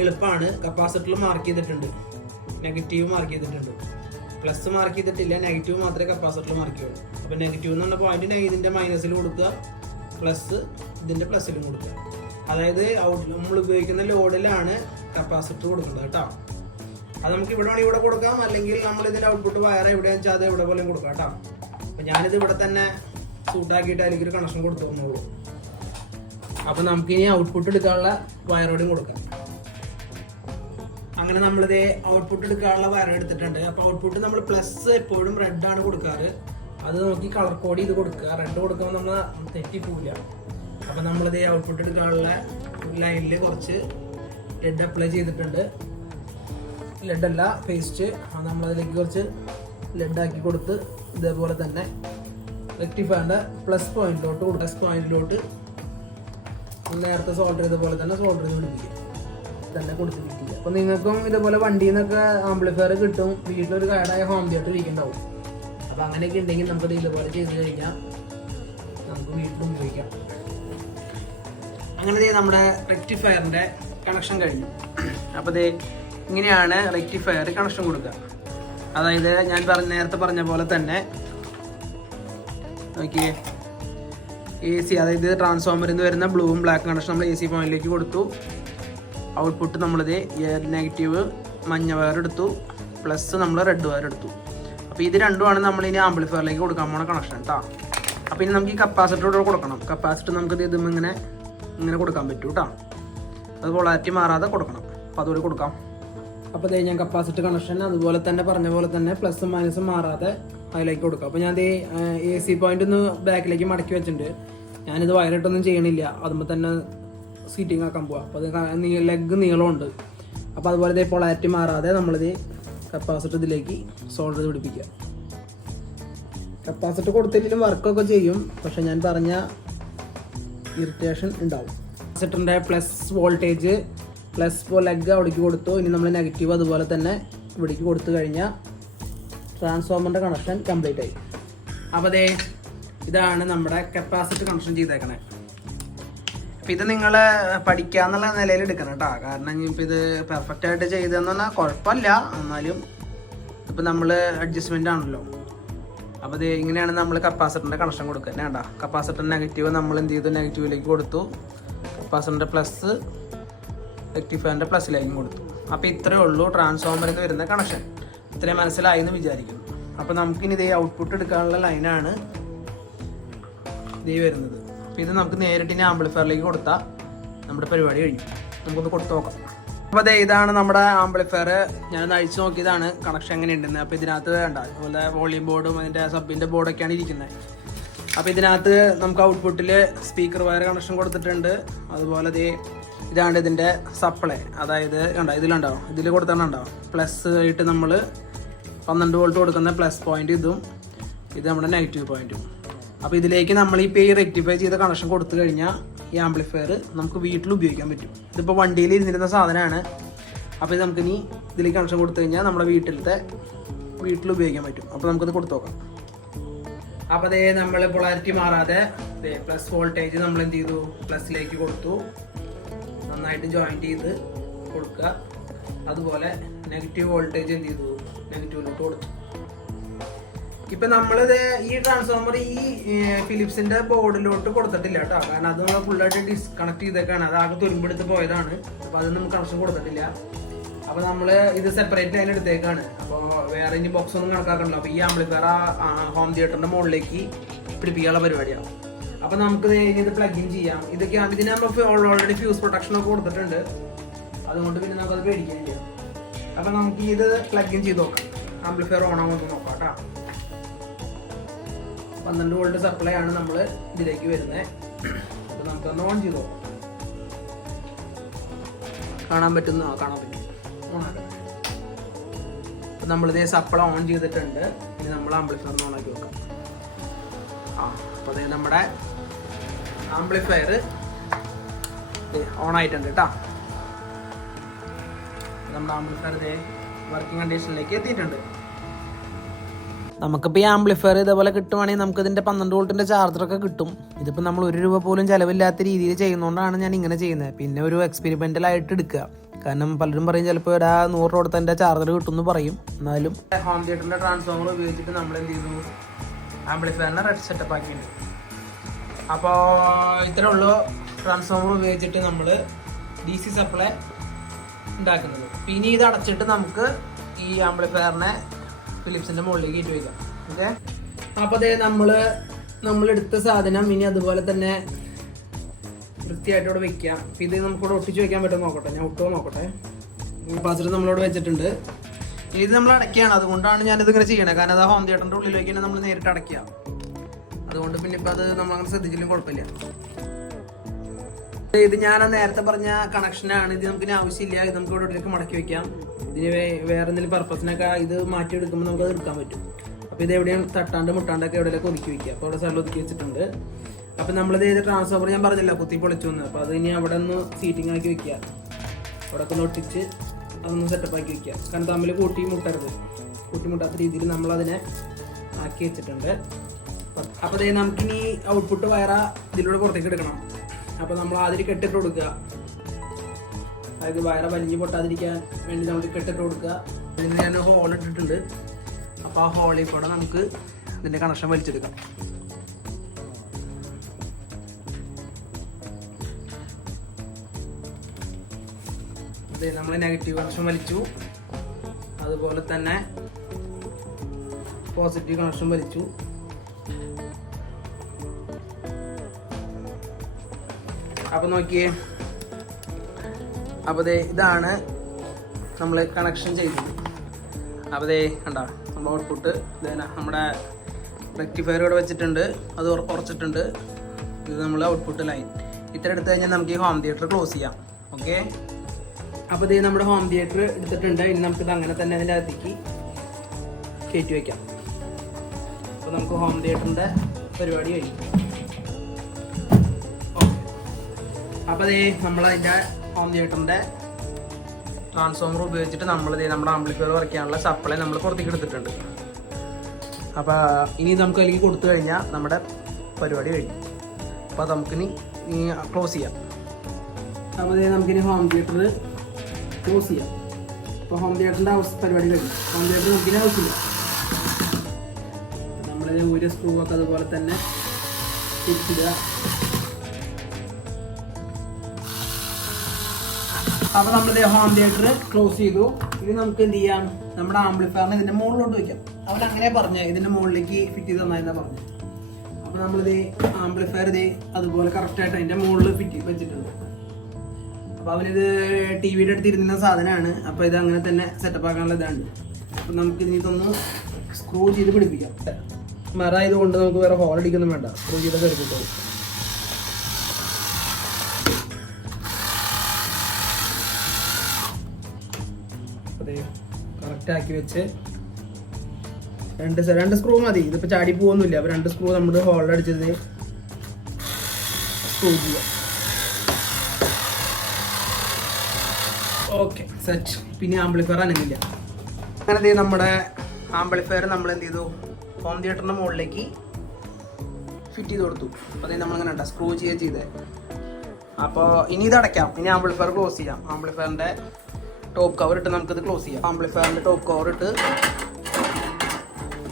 S1: എളുപ്പമാണ് കപ്പാസിറ്ററിൽ മാർക്ക് ചെയ്തിട്ടുണ്ട്. നെഗറ്റീവ് മാർക്ക് ചെയ്തിട്ടുണ്ട്. പ്ലസ് മാർക്ക് ചെയ്തിട്ടില്ല നെഗറ്റീവ് മാത്രമേ കപ്പാസിറ്റർ മാർക്ക് ചെയ്യുള്ളൂ. അപ്പോൾ നെഗറ്റീവ് എന്ന് പറഞ്ഞ പോയിന്റ് ഇതിന്റെ മൈനസിൽ കൊടുക്കുക പ്ലസ് ഇതിന്റെ പ്ലസ്സിലും കൊടുക്കുക. അതായത് ഔട്ട് നമ്മൾ ഉപയോഗിക്കുന്ന ലോഡിലാണ് കപ്പാസിറ്റർ കൊടുക്കുന്നത് കേട്ടോ. അത് നമുക്ക് ഇവിടെ വേണമെങ്കിൽ ഇവിടെ കൊടുക്കാം അല്ലെങ്കിൽ നമ്മൾ ഇതിന്റെ ഔട്ട്പുട്ട് വയർ എവിടെ വെച്ചാൽ അത് എവിടെ പോലെയും കൊടുക്കാം കേട്ടോ. അപ്പം ഞാനിത് ഇവിടെ തന്നെ സൂട്ടാക്കിയിട്ട് അതിലേക്ക് ഒരു കണക്ഷൻ കൊടുത്തു തന്നോളൂ. അപ്പോൾ നമുക്കിനി ഔട്ട്പുട്ട് എടുക്കാനുള്ള വയറോടും കൊടുക്കാം. അങ്ങനെ നമ്മളിത് ഔട്ട്പുട്ട് എടുക്കാനുള്ള വയർ എടുത്തിട്ടുണ്ട്. അപ്പോൾ ഔട്ട്പുട്ട് നമ്മൾ പ്ലസ് എപ്പോഴും റെഡ് ആണ് കൊടുക്കാറ്. അത് നോക്കി കളർ കോഡ് ചെയ്ത് കൊടുക്കുക. റെഡ് കൊടുക്കുമ്പോൾ നമ്മൾ തെറ്റിപ്പോവില്ല. അപ്പോൾ നമ്മളിത് ഔട്ട്പുട്ട് എടുക്കാനുള്ള ലൈനിൽ കുറച്ച് ലെഡ് അപ്ലൈ ചെയ്തിട്ടുണ്ട്. ലെഡ് അല്ല പേസ്റ്റ് നമ്മളതിലേക്ക് കുറച്ച് ലെഡ് ആക്കി കൊടുത്ത് ഇതേപോലെ തന്നെ റെക്ടിഫയറിന്റെ പ്ലസ് പോയിന്റിലോട്ട് പ്ലസ് പോയിന്റിലോട്ട് നേരത്തെ സോൾഡർ ചെയ്ത പോലെ തന്നെ സോൾഡർ ചെയ്ത് പിടിപ്പിക്കുക തന്നെ കൊടുത്തിരിക്കുക അപ്പോൾ നിങ്ങൾക്കും ഇതുപോലെ വണ്ടിയിൽ നിന്നൊക്കെ ആംപ്ലിഫയർ കിട്ടും. വീട്ടിലൊരു കാർഡായ ഹോം തിയേറ്റർ ഇരിക്കുന്നുണ്ടാവും അപ്പോൾ അങ്ങനെയൊക്കെ ഉണ്ടെങ്കിൽ നമുക്കത് ഇതുപോലെ ചെയ്ത് കഴിഞ്ഞാൽ നമുക്ക് വീട്ടിലും ഉപയോഗിക്കാം. അങ്ങനെ നമ്മുടെ റെക്ടിഫയറിന്റെ കണക്ഷൻ കഴിഞ്ഞു. അപ്പോൾ ഇത് ഇങ്ങനെയാണ് റെക്ടിഫയർ കണക്ഷൻ കൊടുക്കുക. അതായത് ഞാൻ പറഞ്ഞ നേരത്തെ പറഞ്ഞ പോലെ തന്നെ നോക്കിയേ. എ സി അതായത് ട്രാൻസ്ഫോമറിൽ നിന്ന് വരുന്ന ബ്ലൂവും ബ്ലാക്ക് കണക്ഷൻ നമ്മൾ എ സി പോയിന്റിലേക്ക് കൊടുത്തു. ഔട്ട്പുട്ട് നമ്മളിത് നെഗറ്റീവ് മഞ്ഞ വയർ എടുത്തു പ്ലസ് നമ്മൾ റെഡ് വയർ എടുത്തു. അപ്പോൾ ഇത് രണ്ടുമാണ് നമ്മൾ ഇനി ആംപ്ലിഫയറിലേക്ക് കൊടുക്കാൻ പോണ കണക്ഷൻ കേട്ടോ അപ്പോൾ ഇനി നമുക്ക് ഈ കപ്പാസിറ്റർ കൊടുക്കണം. കപ്പാസിറ്റർ നമുക്ക് ഇത് ഇങ്ങനെ ഇങ്ങനെ കൊടുക്കാൻ പറ്റൂ കേട്ടോ അത് പൊളാരിറ്റി മാറാതെ കൊടുക്കണം. അപ്പോൾ അതുപോലെ കൊടുക്കാം. അപ്പോൾ ഇതേ ഞാൻ കപ്പാസിറ്റർ കണക്ഷൻ അതുപോലെ തന്നെ പറഞ്ഞ പോലെ തന്നെ പ്ലസും മൈനസും മാറാതെ അതിലേക്ക് കൊടുക്കാം. അപ്പോൾ ഞാൻ ദേ എ സി പോയിന്റ് ഒന്ന് ബാക്കിലേക്ക് മടക്കി വെച്ചിട്ടുണ്ട്. ഞാനിത് വയറിട്ടൊന്നും ചെയ്യണില്ല. അതുമ്പോൾ തന്നെ സീറ്റിംഗ് ആക്കാൻ പോവാം. അപ്പോൾ അത് ലെഗ് നീളമുണ്ട്. അപ്പോൾ അതുപോലെ ഇതേ പൊളാരിറ്റി മാറാതെ നമ്മളിത് കപ്പാസിറ്റർ ഇതിലേക്ക് സോൾഡർ പിടിപ്പിക്കുക. കപ്പാസിറ്റർ കൊടുത്തിട്ടും വർക്കൊക്കെ ചെയ്യും. പക്ഷെ ഞാൻ പറഞ്ഞ ഇറിറ്റേഷൻ ഉണ്ടാവും. കപ്പാസിറ്ററിന്റെ പ്ലസ് വോൾട്ടേജ് പ്ലസ് ലെഗ് അവിടേക്ക് കൊടുത്തു. ഇനി നമ്മൾ നെഗറ്റീവ് അതുപോലെ തന്നെ ഇവിടേക്ക് കൊടുത്തു കഴിഞ്ഞാൽ ട്രാൻസ്ഫോമറിന്റെ കണക്ഷൻ കംപ്ലീറ്റ് ആയി. അപ്പോൾ അതേ ഇതാണ് നമ്മുടെ കപ്പാസിറ്റർ കണക്ഷൻ ചെയ്തേക്കണേ. അപ്പം ഇത് നിങ്ങൾ പഠിക്കാന്നുള്ള നിലയിൽ എടുക്കണം കേട്ടോ. കാരണം ഇനിയിപ്പോൾ ഇത് പെർഫെക്റ്റ് ആയിട്ട് ചെയ്തതെന്ന് പറഞ്ഞാൽ കുഴപ്പമില്ല. എന്നാലും ഇപ്പം നമ്മൾ അഡ്ജസ്റ്റ്മെന്റ് ആണല്ലോ. അപ്പോൾ ഇത് ഇങ്ങനെയാണ് നമ്മൾ കപ്പാസിറ്ററിന്റെ കണക്ഷൻ കൊടുക്കുക വേണ്ട കപ്പാസിറ്റർ നെഗറ്റീവ് നമ്മൾ എന്ത് ചെയ്തു? നെഗറ്റീവിലേക്ക് കൊടുത്തു. കപ്പാസിറ്ററിന്റെ പ്ലസ് റെക്ടിഫയറിന്റെ പ്ലസ്സിലേക്കും കൊടുത്തു. അപ്പോൾ ഇത്രയേ ഉള്ളൂ ട്രാൻസ്ഫോമറിൽ വരുന്ന കണക്ഷൻ ഇത്രയും മനസ്സിലായി എന്ന് വിചാരിക്കുന്നു. അപ്പോൾ നമുക്കിനി ഇതേ ഔട്ട്പുട്ട് എടുക്കാനുള്ള ലൈനാണ് ഇതേ വരുന്നത്. അപ്പോൾ ഇത് നമുക്ക് നേരിട്ട് ഇനി ആംപ്ലിഫയറിലേക്ക് കൊടുത്താൽ നമ്മുടെ പരിപാടി കഴിഞ്ഞു. നമുക്കൊന്ന് കൊടുത്തു നോക്കാം. അപ്പോൾ അതെ ഇതാണ് നമ്മുടെ ആംപ്ലിഫയർ ഞാൻ അഴിച്ചു നോക്കിയതാണ് കണക്ഷൻ എങ്ങനെ ഉണ്ടെന്ന് അപ്പോൾ ഇതിനകത്ത് വേണ്ട അതുപോലെ വോളിയം ബോർഡും അതിന്റെ സബിന്റെ ബോർഡൊക്കെയാണ് ഇരിക്കുന്നത്. അപ്പോൾ ഇതിനകത്ത് നമുക്ക് ഔട്ട്പുട്ടിൽ സ്പീക്കർ വയർ കണക്ഷൻ കൊടുത്തിട്ടുണ്ട്. അതുപോലെ ദേ ഇതാണ് ഇതിന്റെ സപ്ലൈ അതായത് കണ്ടോ ഇതിലുണ്ടാവും. ഇതിൽ കൊടുത്തിട്ടുണ്ടാവും പ്ലസ് ആയിട്ട് നമ്മൾ പന്ത്രണ്ട് വോൾട്ട് കൊടുക്കുന്ന പ്ലസ് പോയിന്റ് ഇതും ഇത് നമ്മുടെ നെഗറ്റീവ് പോയിന്റും അപ്പോൾ ഇതിലേക്ക് നമ്മൾ ഇപ്പോൾ ഈ റെക്ടിഫൈ ചെയ്ത കണക്ഷൻ കൊടുത്തു കഴിഞ്ഞാൽ ഈ ആംപ്ലിഫയർ നമുക്ക് വീട്ടിൽ ഉപയോഗിക്കാൻ പറ്റും. ഇതിപ്പോൾ വണ്ടിയിൽ ഇരുന്നിരുന്ന സാധനമാണ്. അപ്പോൾ ഇത് നമുക്കിനി ഇതിലേക്ക് കണക്ഷൻ കൊടുത്തു കഴിഞ്ഞാൽ നമ്മുടെ വീട്ടിലത്തെ വീട്ടിൽ ഉപയോഗിക്കാൻ പറ്റും. അപ്പോൾ നമുക്കത് കൊടുത്തു നോക്കാം. അപ്പോൾ അതേ നമ്മൾ പൊളാരിറ്റി മാറാതെ പ്ലസ് വോൾട്ടേജ് നമ്മൾ എന്ത് ചെയ്തു? പ്ലസിലേക്ക് കൊടുത്തു. നന്നായിട്ട് ജോയിന്റ് ചെയ്ത് കൊടുക്കുക. അതുപോലെ നെഗറ്റീവ് വോൾട്ടേജ് എന്ത് ചെയ്തു? നെഗറ്റീവിലോട്ട് കൊടുത്തു. ഇപ്പൊ നമ്മളിത് ഈ ട്രാൻസ്ഫോമർ ഈ ഫിലിപ്സിന്റെ ബോർഡിലോട്ട് കൊടുത്തിട്ടില്ല കേട്ടോ. കാരണം അത് നമ്മൾ ഫുള്ളായിട്ട് ഡിസ്കണക്ട് ചെയ്തേക്കാണ്. അത് ആകെ തുരുമ്പെടുത്ത് പോയതാണ്. അപ്പൊ അതൊന്നും നമുക്ക് കണക്ഷൻ കൊടുത്തിട്ടില്ല. അപ്പൊ നമ്മൾ ഇത് സെപ്പറേറ്റ് അതിന് എടുത്തേക്കാണ്. അപ്പോൾ വേറെ ഇനി ബോക്സ് ഒന്നും കണക്കാക്കണല്ലോ അപ്പൊ ഈ ആംപ്ലിഫയർ ആ ഹോം തിയേറ്ററിന്റെ മുകളിലേക്ക് പിടിപ്പിക്കാനുള്ള പരിപാടിയാണ് അപ്പൊ നമുക്ക് ഇത് ഇത് പ്ലഗ് ഇൻ ചെയ്യാം. ഇതൊക്കെ ഇതിന് നമ്മൾ ഓൾറെഡി ഫ്യൂസ് പ്രൊട്ടക്ഷൻ ഒക്കെ കൊടുത്തിട്ടുണ്ട്. അതുകൊണ്ട് പിന്നെ നമുക്കത് പേടിക്കാനില്ല. അപ്പൊ നമുക്ക് ഇത് പ്ലഗ് ഇൻ ചെയ്ത് നോക്കാം. ആംപ്ലിഫയർ ഓൺ നോക്കാം. പന്ത്രണ്ട് വോൾട്ട് സപ്ലൈ ആണ് നമ്മൾ ഇതിലേക്ക് വരുന്നത് അപ്പൊ നമുക്കൊന്ന് ഓൺ ചെയ്ത്? കാണാൻ പറ്റുന്ന കാണാൻ പറ്റും. ഓൺ ആക്കാം. അപ്പൊ നമ്മളിതേ സപ്ലൈ ഓൺ ചെയ്തിട്ടുണ്ട്. ഇനി നമ്മൾ ആംപ്ലിഫയർ ഓണാക്കി വെക്കാം. ആ അപ്പോൾ അതേ നമ്മുടെ ആംപ്ലിഫയർ ഓൺ ആയിട്ടുണ്ട് കേട്ടോ നമ്മുടെ ആംപ്ലിഫയർ ഇതേ വർക്കിംഗ് കണ്ടീഷനിലേക്ക് എത്തിയിട്ടുണ്ട്. നമുക്കിപ്പോൾ ഈ ആംപ്ലിഫയർ ഇതേപോലെ കിട്ടുവാണെങ്കിൽ നമുക്ക് ഇതിന്റെ പന്ത്രണ്ട് വോൾട്ടിന്റെ ചാർജറൊക്കെ കിട്ടും. ഇതിപ്പോൾ നമ്മൾ ഒരു രൂപ പോലും ചിലവില്ലാത്ത രീതിയിൽ ചെയ്യുന്നതുകൊണ്ടാണ് ഞാൻ ഇങ്ങനെ ചെയ്യുന്നത്. പിന്നെ ഒരു എക്സ്പെരിമെന്റൽ ആയിട്ട് എടുക്കുക. കാരണം പലരും പറയും ചിലപ്പോൾ ഒരു നൂറ് രൂപ എന്റെ ചാർജർ കിട്ടുമെന്ന് പറയും. എന്നാലും ഹോം തിയേറ്ററിന്റെ ട്രാൻസ്ഫോമർ ഉപയോഗിച്ചിട്ട് നമ്മൾ എന്ത് ചെയ്തു? ആംപ്ലിഫയറിനെ റെഡ് സെറ്റപ്പ് ആക്കിയിട്ടുണ്ട്. അപ്പോൾ ഇത്രേ ഉള്ളൂ ട്രാൻസ്ഫോമർ ഉപയോഗിച്ചിട്ട് നമ്മൾ ഡി സി സപ്ലൈ ഉണ്ടാക്കുന്നത്. പിന്നെ ഇത് അടച്ചിട്ട് നമുക്ക് ഈ ആംപ്ലിഫയറിനെ ഫിലിപ്സിന്റെ മുകളിലേക്ക് ഇട്ട് വെക്കാം ഓക്കെ അപ്പോൾ അതേ നമ്മൾ നമ്മൾ എടുത്ത സാധനം ഇനി അതുപോലെ തന്നെ വൃത്തിയായിട്ട് ഇവിടെ വെക്കാം അപ്പൊ ഇത് നമുക്കിവിടെ ഒട്ടിച്ച് വെക്കാൻ പറ്റുമോ നോക്കട്ടെ. ഞാൻ ഒട്ടുമോ നോക്കട്ടെ. പാത്രത്തിൽ നമ്മളിവിടെ വെച്ചിട്ടുണ്ട്. ഇത് നമ്മൾ അടയ്ക്കുകയാണ്. അതുകൊണ്ടാണ് ഞാനിത് ഇങ്ങനെ ചെയ്യണത് കാരണം അത് ഹോം തിയേറ്ററിന്റെ ഉള്ളിലേക്ക് തന്നെ നമ്മൾ നേരിട്ട് അടയ്ക്കുക. അതുകൊണ്ട് പിന്നെ ഇപ്പം അത് നമ്മൾ അങ്ങനെ ശ്രദ്ധിച്ചില്ലെങ്കിൽ കുഴപ്പമില്ല. ഇത് ഞാൻ നേരത്തെ പറഞ്ഞ കണക്ഷനാണ് ഇത് നമുക്ക് ഇനി ആവശ്യമില്ല. ഇത് നമുക്ക് ഇവിടെ മടക്കി വെക്കാം. ഇതിന് വേറെ എന്തെങ്കിലും പർപ്പസിനൊക്കെ ഇത് മാറ്റി എടുക്കുമ്പോൾ നമുക്ക് അത് എടുക്കാൻ പറ്റും. അപ്പോൾ ഇത് എവിടെയും തട്ടാണ്ട് മുട്ടാണ്ടൊക്കെ എവിടെയൊക്കെ ഒതുക്കി വെക്കുക. അപ്പോൾ അവിടെ സ്ഥലം ഒതുക്കി വെച്ചിട്ടുണ്ട്. അപ്പോൾ നമ്മളിത് ചെയ്ത ട്രാൻസ്ഫോമർ ഞാൻ പറഞ്ഞില്ല കുത്തി പൊളിച്ചു വന്ന് അപ്പോൾ അത് ഇനി അവിടെ ഒന്ന് സീറ്റിംഗ് ആക്കി വെക്കുക. അവിടെ ഒക്കെ ഒട്ടിച്ച് അതൊന്ന് സെറ്റപ്പ് ആക്കി വെക്കുക. കാരണം തമ്മിൽ കൂട്ടി മുട്ടരുത്. കൂട്ടി മുട്ടാത്ത രീതിയിൽ നമ്മൾ അതിനെ ആക്കി വെച്ചിട്ടുണ്ട്. അപ്പോൾ അതേ നമുക്കിനി ഔട്ട്പുട്ട് വയറ ഇതിലൂടെ പുറത്തേക്ക് എടുക്കണം. അപ്പോൾ നമ്മൾ ആദ്യം കെട്ടിട്ട് കൊടുക്കുക. അതായത് വയറ വലിഞ്ഞ് പൊട്ടാതിരിക്കാൻ വേണ്ടി നമുക്ക് കെട്ടിട്ട് കൊടുക്കുക. ഇതിന് ഞാൻ ഹോൾ ഇട്ടിട്ടുണ്ട്. അപ്പോൾ ആ ഹോളിൽ കൂടെ നമുക്ക് ഇതിന്റെ കണക്ഷൻ വലിച്ചെടുക്കാം. അതെ നമ്മൾ നെഗറ്റീവ് കണക്ഷൻ വലിച്ചു. അതുപോലെ തന്നെ പോസിറ്റീവ് കണക്ഷൻ വലിച്ചു. അപ്പൊ നോക്കിയേ അപ്പൊ ദേ ഇതാണ് നമ്മൾ കണക്ഷൻ ചെയ്തത്. അപ്പോൾ ദേ കണ്ട നമ്മൾ ഔട്ട്പുട്ട് നമ്മുടെ റെക്ടിഫയർ ഇവിടെ വെച്ചിട്ടുണ്ട്. അത് ഉറ- ഉറച്ചിട്ടുണ്ട്. ഇത് നമ്മൾ ഔട്ട്പുട്ട് ലൈൻ ഇത്ര എടുത്തു കഴിഞ്ഞാൽ നമുക്ക് ഈ ഹോം തിയേറ്റർ ക്ലോസ് ചെയ്യാം. ഓക്കെ അപ്പോൾ ഇത് നമ്മുടെ ഹോം തിയേറ്റർ എടുത്തിട്ടുണ്ട്. ഇനി നമുക്കിത് അങ്ങനെ തന്നെ അതിന്റെ അകത്തേക്ക് കയറ്റി വയ്ക്കാം അപ്പോൾ നമുക്ക് ഹോം തിയേറ്ററിന്റെ പരിപാടി കഴിഞ്ഞു. ഓക്കെ അപ്പോൾ ദേ നമ്മളതിന്റെ ഹോം തിയേറ്ററിന്റെ ട്രാൻസ്ഫോമർ ഉപയോഗിച്ചിട്ട് നമ്മൾ നമ്മുടെ ആംപ്ലിഫയർ വർക്കാനുള്ള സപ്ലൈ നമ്മൾ പുറത്തേക്ക് എടുത്തിട്ടുണ്ട്. അപ്പോൾ ഇനി നമുക്ക് അല്ലെങ്കിൽ കൊടുത്തു കഴിഞ്ഞാൽ നമ്മുടെ പരിപാടി കഴിഞ്ഞു. അപ്പോൾ നമുക്കിനി ക്ലോസ് ചെയ്യാം. അപ്പോൾ നമുക്കിനി ഹോം തിയേറ്റർ ക്ലോസ് ചെയ്യാം. അപ്പോൾ ഹോം തിയേറ്ററിന്റെ അവസ്ഥ പരിപാടി കഴിഞ്ഞു. ഹോം തിയേറ്റർ നമുക്കിനി ആവശ്യമില്ല. നമ്മൾ ഒരു സ്ക്രൂ ഒക്കെ അതുപോലെ തന്നെ തിരിച്ചിടുക. അപ്പോൾ നമ്മൾ ഹോം തിയേറ്റർ ക്ലോസ് ചെയ്തു. ഇനി നമുക്ക് എന്ത് ചെയ്യാം? നമ്മുടെ ആംപ്ലിഫയറിനെ ഇതിന്റെ മുകളിലോട്ട് വെക്കാം. അവൻ അങ്ങനെ പറഞ്ഞു ഇതിന്റെ മുകളിലേക്ക് ഫിറ്റ് ചെയ്ത് തന്നായിരുന്ന പറഞ്ഞു. അപ്പോൾ നമ്മളിത് ആംപ്ലിഫയർ ഇത് അതുപോലെ കറക്റ്റ് ആയിട്ട് അതിന്റെ മുകളിൽ ഫിറ്റ് വെച്ചിട്ടുണ്ട്. അപ്പോൾ അവനിത് ടി വിയുടെ അടുത്ത് ഇരുന്ന സാധനമാണ്. അപ്പോൾ ഇത് അങ്ങനെ തന്നെ സെറ്റപ്പ് ആക്കാനുള്ള ഇതാണ്. അപ്പോൾ നമുക്ക് ഇനി സ്ക്രൂ ചെയ്ത് പിടിപ്പിക്കാം. മര ആയതുകൊണ്ട് നമുക്ക് വേറെ ഹോൾ അടിക്കൊന്നും വേണ്ട. സ്ക്രൂ ചെയ്തൊക്കെ എടുത്തിട്ടുള്ളൂ കറക്റ്റ് ആക്കി വെച്ച് രണ്ട് രണ്ട് സ്ക്രൂ മതി. ഇതിപ്പോൾ ചാടി പോകുന്നില്ല അപ്പോൾ രണ്ട് സ്ക്രൂ നമ്മൾ ഹോൾഡ് അടിച്ചത് സ്ക്രൂ ചെയ്യാം. ഓക്കെ സെറ്റ് പിന്നെ ആംപ്ലിഫയർ അനങ്ങില്ല. അങ്ങനെ ദേ നമ്മുടെ ആംപ്ലിഫയർ നമ്മൾ എന്ത് ചെയ്തു? ഹോം തിയേറ്ററിന്റെ മുകളിലേക്ക് ഫിറ്റ് ചെയ്ത് കൊടുത്തു. അപ്പോൾ നമ്മൾ നമ്മളിങ്ങനെ ഉണ്ടോ സ്ക്രൂ ചെയ്യുക ചെയ്തേ. അപ്പോൾ ഇനി ഇത് അടയ്ക്കാം. ഇനി ആംപ്ലിഫയർ ക്ലോസ് ചെയ്യാം. ആംപ്ലിഫയറിന്റെ ടോപ്പ് കവർ ഇട്ട് നമുക്കിത് ക്ലോസ് ചെയ്യാം. ആംപ്ലിഫയറിന്റെ ടോപ്പ് കവർ ഇട്ട്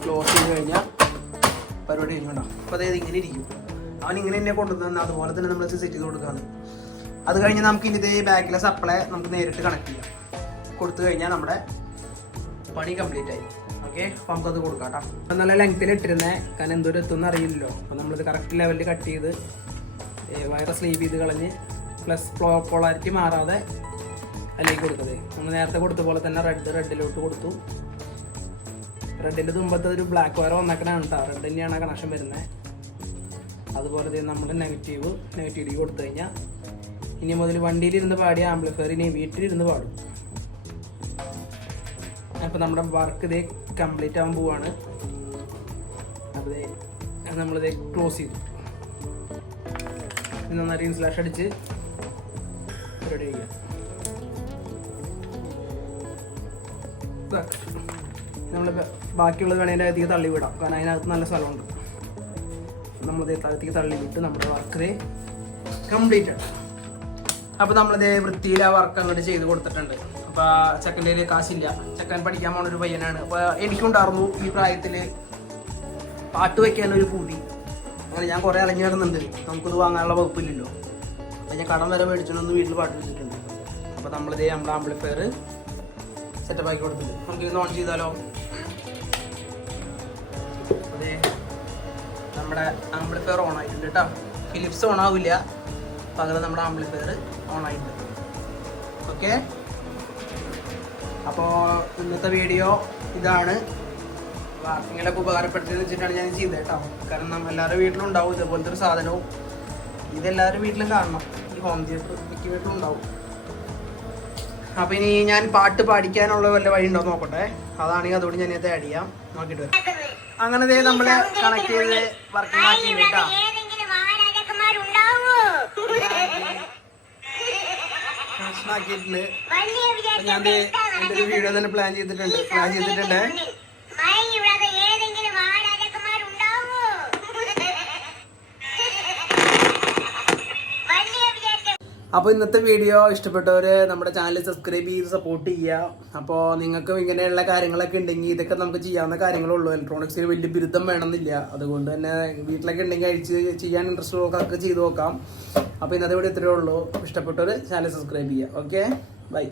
S1: ക്ലോസ് ചെയ്ത് കഴിഞ്ഞാൽ പരിപാടി കഴിഞ്ഞുണ്ടോ അപ്പോൾ അതായത് ഇങ്ങനെ ഇരിക്കും. അവൻ ഇങ്ങനെ തന്നെ കൊണ്ടുവന്ന് അതുപോലെ തന്നെ നമ്മൾ സെറ്റ് ചെയ്ത് കൊടുക്കുകയാണ് അത് കഴിഞ്ഞ് നമുക്ക് ഇനി ഇത് ബാക്കിലെ സപ്ലൈ നമുക്ക് നേരിട്ട് കണക്ട് ചെയ്യാം. കൊടുത്തു കഴിഞ്ഞാൽ നമ്മുടെ പണി കംപ്ലീറ്റ് ആയി. ഓക്കെ അപ്പോൾ നമുക്കത് കൊടുക്കാം കേട്ടോ. അപ്പം നല്ല ലെങ്ത്തിൽ ഇട്ടിരുന്നേ. കാരണം എന്തോരം എത്തുമെന്ന് അറിയില്ലല്ലോ. അപ്പം നമ്മളിത് കറക്റ്റ് ലെവലിൽ കട്ട് ചെയ്ത് വയറ് സ്ലീവ് ചെയ്ത് കളഞ്ഞ് പ്ലസ് പോളാരിറ്റി മാറാതെ അതിലേക്ക് കൊടുക്കുന്നത് നമ്മൾ നേരത്തെ കൊടുത്ത പോലെ തന്നെ റെഡ് റെഡിലോട്ട് കൊടുത്തു. റെഡിന്റെ തുമ്പത്ത് ഒരു ബ്ലാക്ക് വയർ വന്നേക്കണാണ് കേട്ടോ റെഡ് തന്നെയാണ് കണക്ഷൻ വരുന്നത് അതുപോലെ നമ്മൾ നെഗറ്റീവ് നെഗറ്റീവ് കൊടുത്തു കഴിഞ്ഞാൽ ഇനി മുതൽ വണ്ടിയിലിരുന്ന് പാടിയ ആംപ്ലിഫയർ ഇനി വീട്ടിലിരുന്ന് പാടും. അപ്പോൾ നമ്മുടെ വർക്ക് ഇതേ കംപ്ലീറ്റ് ആകാൻ പോവാണ്. അപ്പോൾ നമ്മളിത് ക്ലോസ് ചെയ്തു. നന്നായിട്ട് ഇൻസ്ലാഷ് അടിച്ച് റെഡി ചെയ്യാം നമ്മൾ ബാക്കിയുള്ളത് വേണമെങ്കിൽ അതിലേക്ക് തള്ളി വിടാം. കാരണം അതിനകത്ത് നല്ല സ്ഥലമുണ്ട്. നമ്മളത് അതിലേക്ക് തള്ളി വിട്ട് നമ്മുടെ വർക്ക് കംപ്ലീറ്റ് ആണ്. അപ്പോൾ നമ്മളിത് വൃത്തിയിൽ ആ വർക്ക് അങ്ങോട്ട് ചെയ്ത് കൊടുത്തിട്ടുണ്ട്. അപ്പോൾ ചെക്കന്റെ കയ്യിൽ കാശില്ല. ചെക്കൻ പഠിക്കാൻ പോണ ഒരു പയ്യനാണ്. അപ്പോൾ എനിക്കുണ്ടായിരുന്നു ഈ പ്രായത്തിൽ പാട്ട് വയ്ക്കാൻ ഒരു പൂതി. അങ്ങനെ ഞാൻ കുറേ ഇറങ്ങി നടന്നുണ്ട്. നമുക്കിത് വാങ്ങാനുള്ള വകുപ്പില്ലല്ലോ. അപ്പോൾ ഞാൻ കടം വരെ മേടിച്ചോണ്ടൊന്ന് വീട്ടിൽ പാട്ട് വെച്ചിട്ടുണ്ട്. അപ്പോൾ നമ്മളിത് നമ്മുടെ ആംപ്ലിഫയർ സെറ്റപ്പ് ആക്കി കൊടുത്തിട്ടുണ്ട് നമുക്ക് ഇത് ഓൺ ചെയ്താലോ? അതെ. നമ്മുടെ ആംപ്ലിഫയർ ഓൺ ആയിട്ടുണ്ട് കേട്ടോ ഫിലിപ്സ് ഓൺ ആവില്ല. പകരം നമ്മുടെ ആംപ്ലിഫയർ ഓൺ ആയിട്ടുണ്ട്. ഓക്കെ അപ്പോൾ ഇന്നത്തെ വീഡിയോ ഇതാണ്. ആർക്കെങ്കിലൊക്കെ ഉപകാരപ്പെടുത്തിയെന്ന് വെച്ചിട്ടാണ് ഞാൻ ചെയ്തത് കേട്ടോ കാരണം നമ്മൾ എല്ലാവരുടെ വീട്ടിലും ഉണ്ടാവും ഇതേപോലത്തെ ഒരു സാധനവും. ഇതെല്ലാവരും വീട്ടിലും കാണണം. ഈ ഹോം തിയേറ്റർ മിക്ക വീട്ടിലും ഉണ്ടാവും. അപ്പൊ ഇനി ഞാൻ പാട്ട് പാടിക്കാനുള്ള വല്ല വഴി ഉണ്ടോ നോക്കട്ടെ. അതാണെങ്കിൽ അതുകൊണ്ട് ഞാൻ ഇത് ചെയ്യാം. നോക്കിട്ട് വരാം. അങ്ങനെ നമ്മളെ കണക്ട് ചെയ്ത് വർക്കിംഗ് ആക്കി കേട്ടോ. ഞാൻ എന്റെ ഒരു വീഡിയോ തന്നെ പ്ലാൻ ചെയ്തിട്ടുണ്ട്. പ്ലാൻ ചെയ്തിട്ടുണ്ട്. അപ്പോൾ ഇന്നത്തെ വീഡിയോ ഇഷ്ടപ്പെട്ടവർ നമ്മുടെ ചാനൽ സബ്സ്ക്രൈബ് ചെയ്ത് സപ്പോർട്ട് ചെയ്യുക അപ്പോൾ നിങ്ങൾക്കും ഇങ്ങനെയുള്ള കാര്യങ്ങളൊക്കെ ഉണ്ടെങ്കിൽ ഇതൊക്കെ നമുക്ക് ചെയ്യാവുന്ന കാര്യങ്ങളുള്ളൂ. ഇലക്ട്രോണിക്സിൽ വലിയ ബിരുദം വേണമെന്നില്ല. അതുകൊണ്ട് തന്നെ വീട്ടിലൊക്കെ ഉണ്ടെങ്കിൽ അഴിച്ച് ചെയ്യാൻ ഇൻട്രസ്റ്റ് ഉള്ളവർക്കൊക്കെ ചെയ്ത് നോക്കാം. അപ്പോൾ ഇന്നത്തെ വീഡിയോ ഇത്രയേ ഉള്ളൂ. ഇഷ്ടപ്പെട്ടവർ ചാനൽ സബ്സ്ക്രൈബ് ചെയ്യുക ഓക്കെ ബൈ